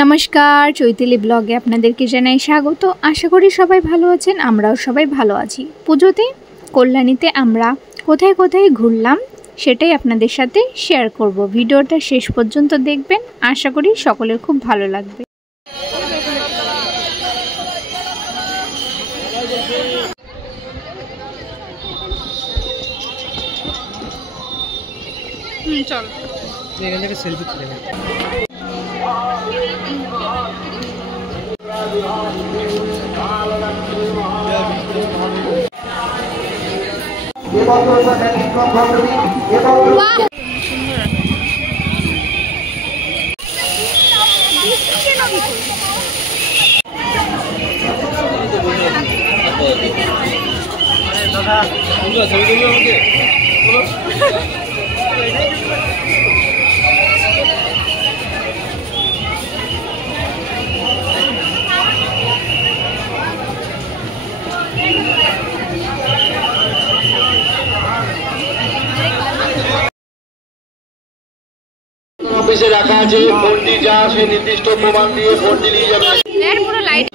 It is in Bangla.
नमस्कार चैताली ब्लगे आपनादेरके जानाई स्वागत। आशा करी सबाई भालो आछेन, आमराओ सबाई भालो आछि। पुजोते कल्याणीते आमरा कोथाय कोथाय घुरलाम सेटाई आपनादेर साथे शेयर करब। भिडियोटा शेष पर्यन्त देखबेन, आशा करी सकलेर खूब भालो लागबे। चल এখান থেকে সেলফি তুলে নেব। দাদা তোমরা ছবি তুলবে আমাকে বলো। অফিসে রাখা আছে ফোনটি, যা সে নির্দিষ্ট প্রমাণ দিয়ে ফোনটি নিয়ে যাবে। এর পুরো লাইট